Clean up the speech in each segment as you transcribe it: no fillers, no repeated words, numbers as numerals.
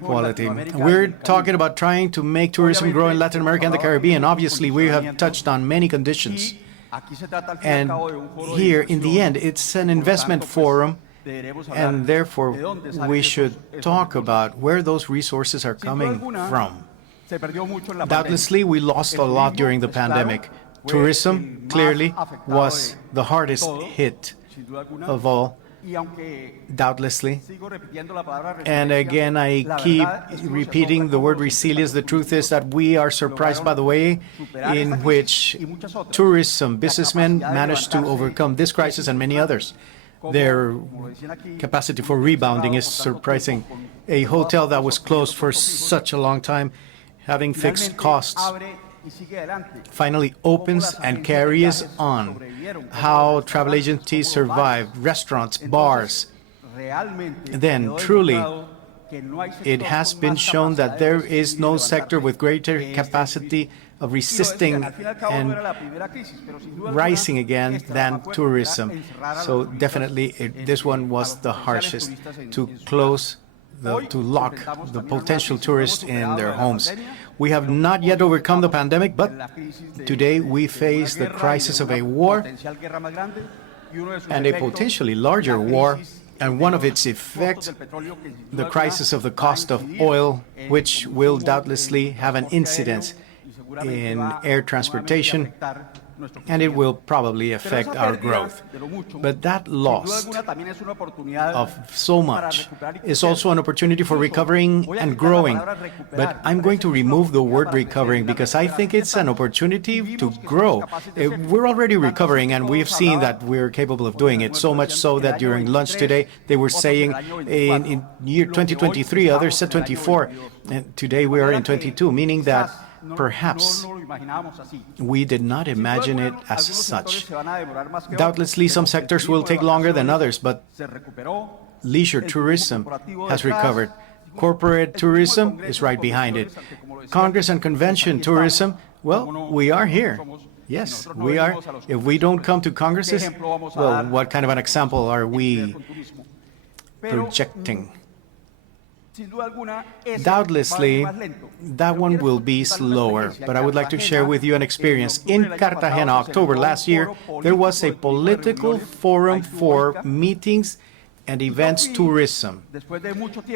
quality. We're talking about trying to make tourism grow in Latin America and the Caribbean. Obviously, we have touched on many conditions. And here, in the end, it's an investment forum, and therefore we should talk about where those resources are coming from. Doubtlessly, we lost a lot during the pandemic. Tourism, clearly, was the hardest hit of all, doubtlessly. And again, I keep repeating the word resilience. The truth is that we are surprised by the way in which tourism businessmen managed to overcome this crisis and many others. Their capacity for rebounding is surprising. A hotel that was closed for such a long time, having fixed costs, finally opens and carries on. How travel agencies survived, restaurants, bars. Then, truly, it has been shown that there is no sector with greater capacity of resisting and rising again than tourism. So definitely, this one was the harshest, to lock the potential tourists in their homes. We have not yet overcome the pandemic, but today we face the crisis of a war and a potentially larger war, and one of its effects, the crisis of the cost of oil, which will doubtlessly have an incidence in air transportation, and it will probably affect our growth. But that loss of so much is also an opportunity for recovering and growing. But I'm going to remove the word recovering because I think it's an opportunity to grow. We're already recovering, and we've seen that we're capable of doing it, so much so that during lunch today, they were saying in year 2023, others said 24, and today we are in 22, meaning that perhaps we did not imagine it as such. Doubtlessly, some sectors will take longer than others, but leisure tourism has recovered. Corporate tourism is right behind it. Congress and convention tourism, well, we are here. Yes, we are. If we don't come to congresses, well, what kind of an example are we projecting? Doubtlessly, that one will be slower, but I would like to share with you an experience. In Cartagena, October last year, there was a political forum for meetings and events tourism.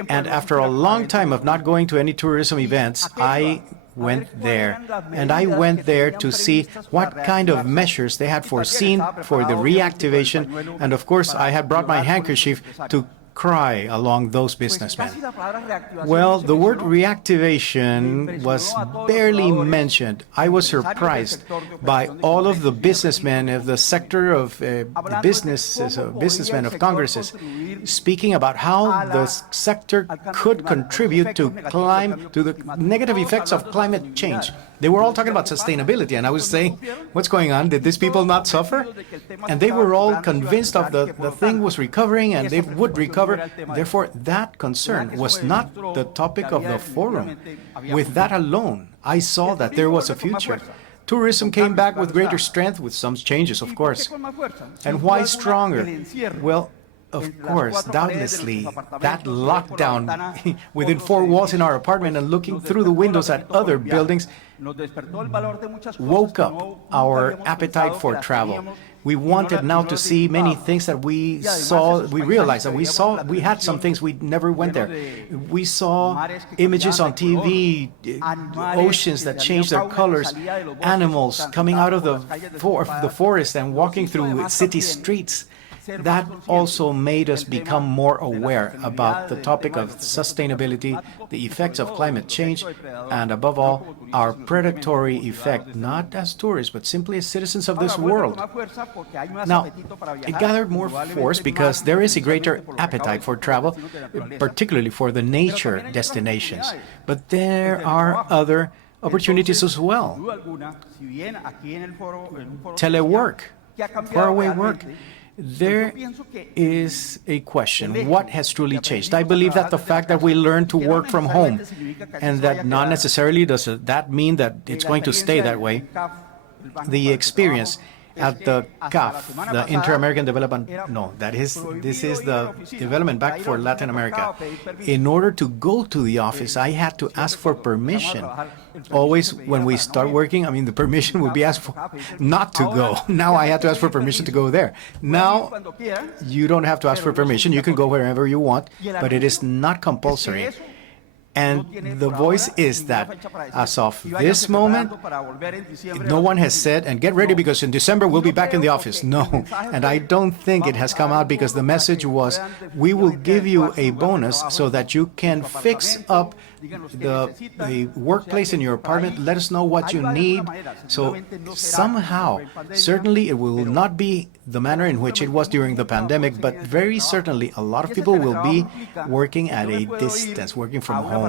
And after a long time of not going to any tourism events, I went there. And I went there to see what kind of measures they had foreseen for the reactivation. And of course, I had brought my handkerchief to cry along those businessmen. Well, the word reactivation was barely mentioned. I was surprised by all of the businessmen of the sector of businessmen of Congresses speaking about how the sector could contribute to the negative effects of climate change. They were all talking about sustainability, and I was saying, what's going on? Did these people not suffer? And they were all convinced of the thing was recovering, and they would recover. Therefore, that concern was not the topic of the forum. With that alone, I saw that there was a future. Tourism came back with greater strength, with some changes, of course. And why stronger? Well, of course, doubtlessly, that lockdown within four walls in our apartment and looking through the windows at other buildings woke up our appetite for travel. We wanted now to see many things that we saw. We realized that we had some things we never went there. We saw images on TV, oceans that changed their colors, animals coming out of the forest and walking through city streets. That also made us become more aware about the topic of sustainability, the effects of climate change, and above all, our predatory effect, not as tourists, but simply as citizens of this world. Now, it gathered more force because there is a greater appetite for travel, particularly for the nature destinations. But there are other opportunities as well. Telework, faraway work. There is a question, what has truly changed? I believe that the fact that we learn to work from home, and that not necessarily does that mean that it's going to stay that way. The experience at the CAF, the Inter-American Development, no, this is the Development Bank for Latin America. In order to go to the office, I had to ask for permission. Always when we start working, I mean, the permission would be asked for not to go. Now I had to ask for permission to go there. Now, you don't have to ask for permission. You can go wherever you want, but it is not compulsory. And the voice is that as of this moment, no one has said, and get ready because in December we'll be back in the office. No, and I don't think it has come out because the message was, we will give you a bonus so that you can fix up the workplace in your apartment. Let us know what you need. So somehow, certainly it will not be the manner in which it was during the pandemic, but very certainly a lot of people will be working at a distance, working from home.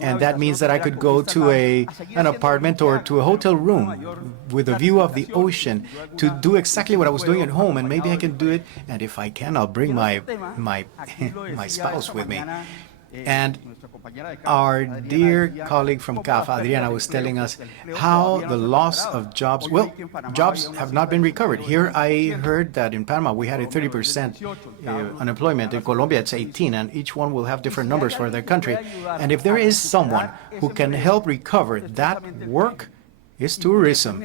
And that means that I could go to an apartment or to a hotel room with a view of the ocean to do exactly what I was doing at home, and maybe I can do it. And if I can, I'll bring my spouse with me. And our dear colleague from CAF, Adriana, was telling us how the loss of jobs, well, jobs have not been recovered. Here I heard that in Panama we had a 30% unemployment. In Colombia it's 18, and each one will have different numbers for their country. And if there is someone who can help recover that work, is tourism.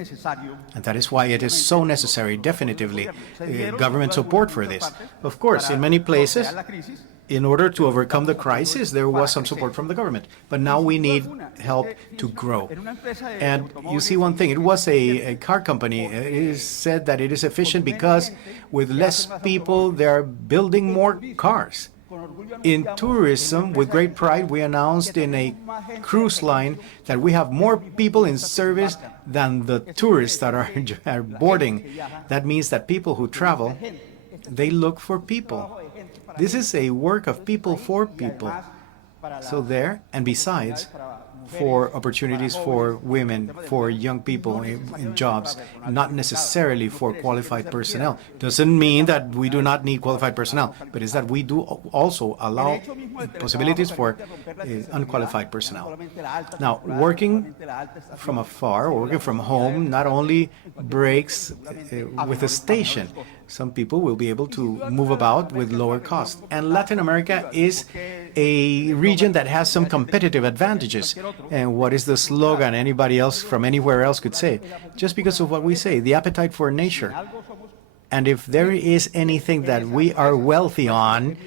And that is why it is so necessary, definitively, government support for this. Of course, in many places, in order to overcome the crisis, there was some support from the government. But now we need help to grow. And you see one thing, it was a car company. It is said that it is efficient because with less people, they are building more cars. In tourism, with great pride, we announced in a cruise line that we have more people in service than the tourists that are boarding. That means that people who travel, they look for people. This is a work of people for people. So there, and besides, for opportunities for women, for young people in jobs, not necessarily for qualified personnel. Doesn't mean that we do not need qualified personnel, but is that we do also allow possibilities for unqualified personnel. Now, working from afar or working from home not only breaks with a station. Some people will be able to move about with lower cost. And Latin America is a region that has some competitive advantages. And what is the slogan anybody else from anywhere else could say? Just because of what we say, the appetite for nature. And if there is anything that we are wealthy on,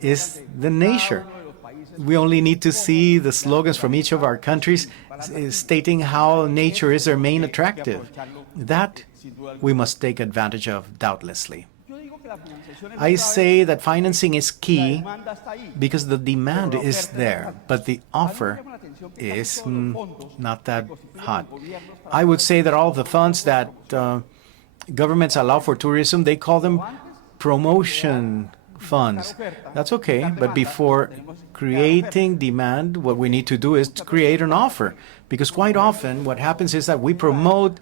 is the nature. We only need to see the slogans from each of our countries stating how nature is their main attractive. That we must take advantage of, doubtlessly. I say that financing is key because the demand is there, but the offer is not that hot. I would say that all the funds that governments allow for tourism, they call them promotion funds. That's okay, but before creating demand, what we need to do is to create an offer. Because quite often what happens is that we promote,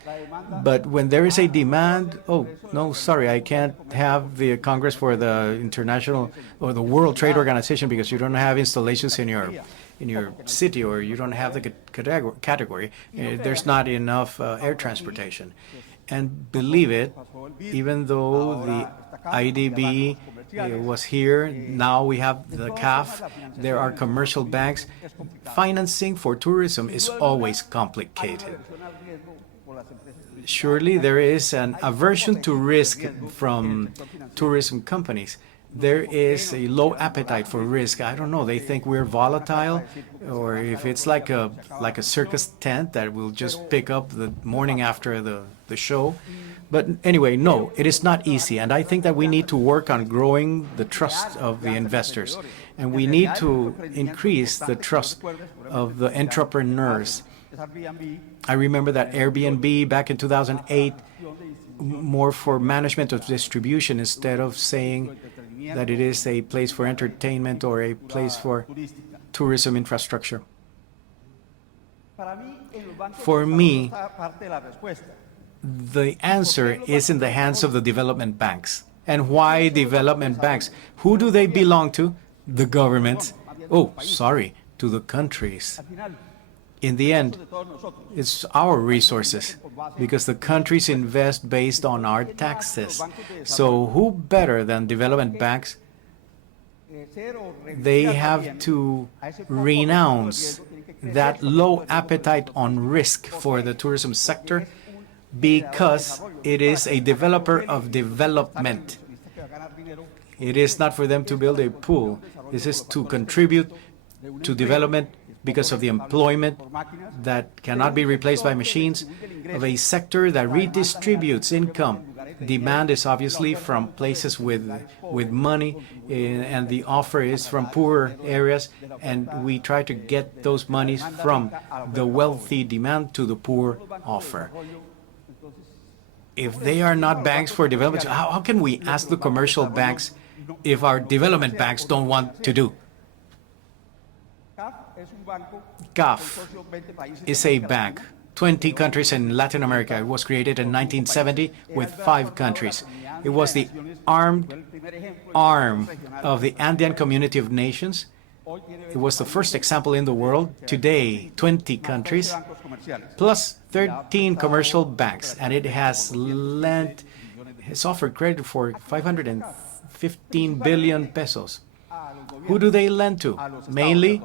but when there is a demand, oh, no, sorry, I can't have the Congress for the International or the World Trade Organization because you don't have installations in your city, or you don't have the category. There's not enough air transportation. And believe it, even though the IDB was here, now we have the CAF, there are commercial banks. Financing for tourism is always complicated. Surely there is an aversion to risk from tourism companies. There is a low appetite for risk. I don't know, they think we're volatile, or if it's like a circus tent that will just pick up the morning after the show. But anyway, no, it is not easy. And I think that we need to work on growing the trust of the investors. And we need to increase the trust of the entrepreneurs. I remember that Airbnb back in 2008, more for management of distribution instead of saying that it is a place for entertainment or a place for tourism infrastructure. For me, the answer is in the hands of the development banks. And why development banks? Who do they belong to? The governments. Oh, sorry, to the countries. In the end, it's our resources because the countries invest based on our taxes. So who better than development banks? They have to renounce that low appetite on risk for the tourism sector because it is a developer of development. It is not for them to build a pool. This is to contribute to development because of the employment that cannot be replaced by machines, of a sector that redistributes income. Demand is obviously from places with money, and the offer is from poorer areas, and we try to get those monies from the wealthy demand to the poor offer. If they are not banks for development, how can we ask the commercial banks if our development banks don't want to do? CAF is a bank, 20 countries in Latin America. It was created in 1970 with 5 countries. It was the armed arm of the Andean Community of Nations. It was the first example in the world. Today, 20 countries, plus 13 commercial banks, and it has offered credit for 515 billion pesos. Who do they lend to? Mainly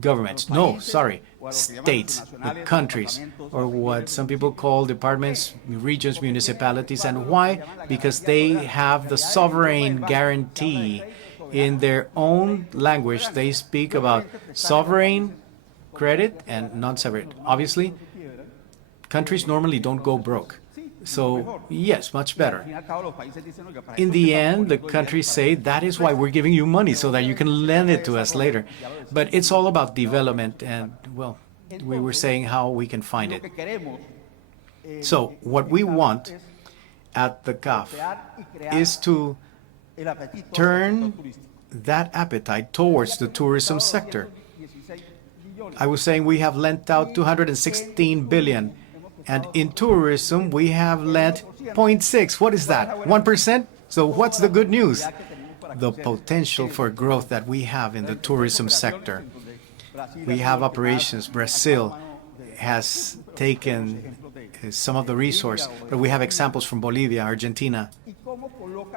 governments. No, sorry, states, the countries, or what some people call departments, regions, municipalities. And why? Because they have the sovereign guarantee. In their own language, they speak about sovereign credit and non-sovereign. Obviously, countries normally don't go broke. So, yes, much better. In the end, the countries say, that is why we're giving you money, so that you can lend it to us later. But it's all about development, and, well, we were saying how we can find it. So, what we want at the CAF is to turn that appetite towards the tourism sector. I was saying we have lent out 216 billion. And in tourism, we have lent 0.6. What is that? 1%? So what's the good news? The potential for growth that we have in the tourism sector. We have operations. Brazil has taken some of the resource, but we have examples from Bolivia, Argentina.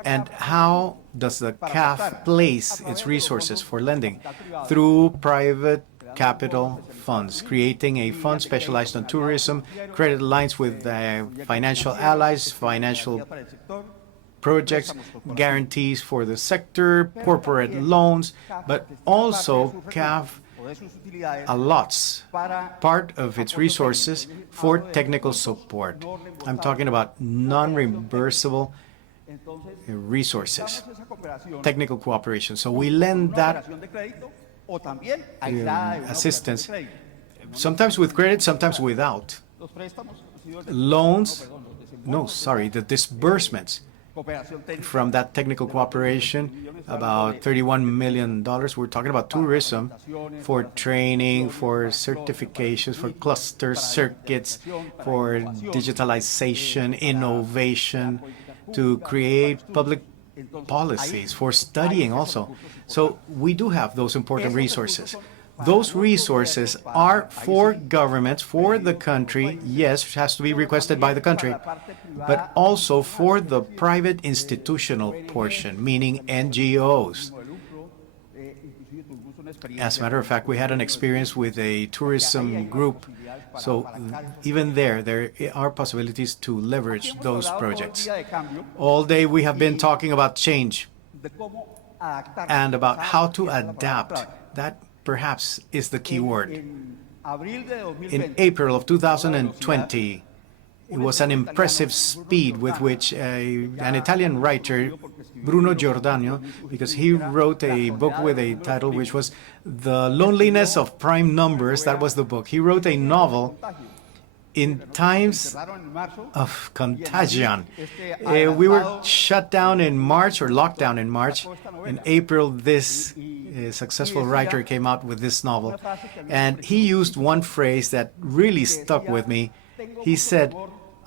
And how does the CAF place its resources for lending? Through private capital funds, creating a fund specialized on tourism, credit lines with financial allies, financial projects, guarantees for the sector, corporate loans, but also CAF allots part of its resources for technical support. I'm talking about non-reimbursable resources, technical cooperation. So we lend that assistance, sometimes with credit, sometimes without. Loans, the disbursements from that technical cooperation, about $31 million. We're talking about tourism for training, for certifications, for cluster circuits, for digitalization, innovation, to create public policies, for studying also. So we do have those important resources. Those resources are for governments, for the country, yes, it has to be requested by the country, but also for the private institutional portion, meaning NGOs. As a matter of fact, we had an experience with a tourism group, so even there are possibilities to leverage those projects. All day we have been talking about change and about how to adapt. That perhaps is the key word. In April of 2020, it was an impressive speed with which an Italian writer, Bruno Giordano, because he wrote a book with a title which was The Loneliness of Prime Numbers. That was the book. He wrote a novel in times of contagion. We were shut down in March, or locked down in March. In April, this successful writer came out with this novel. And he used one phrase that really stuck with me. He said,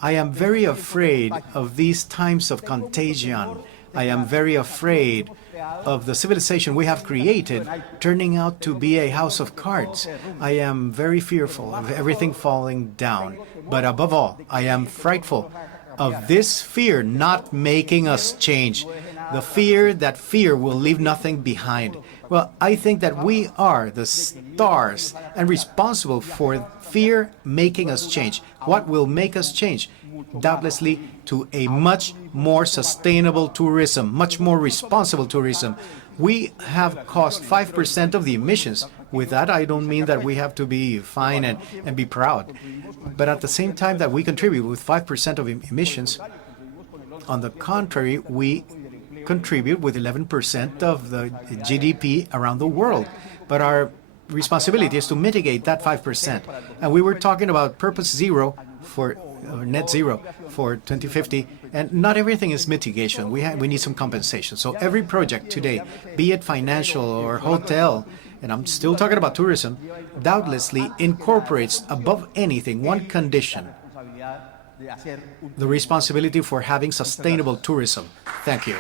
I am very afraid of these times of contagion. I am very afraid of the civilization we have created turning out to be a house of cards. I am very fearful of everything falling down. But above all, I am frightful of this fear not making us change. The fear that fear will leave nothing behind. Well, I think that we are the stars and responsible for fear making us change. What will make us change? Doubtlessly to a much more sustainable tourism, much more responsible tourism. We have caused 5% of the emissions. With that, I don't mean that we have to be fine and be proud. But at the same time that we contribute with 5% of emissions, on the contrary, we contribute with 11% of the GDP around the world. But our responsibility is to mitigate that 5%. And we were talking about purpose zero for net zero for 2050, and not everything is mitigation. We need some compensation. So every project today, be it financial or hotel, and I'm still talking about tourism, doubtlessly incorporates above anything one condition: the responsibility for having sustainable tourism. Thank you.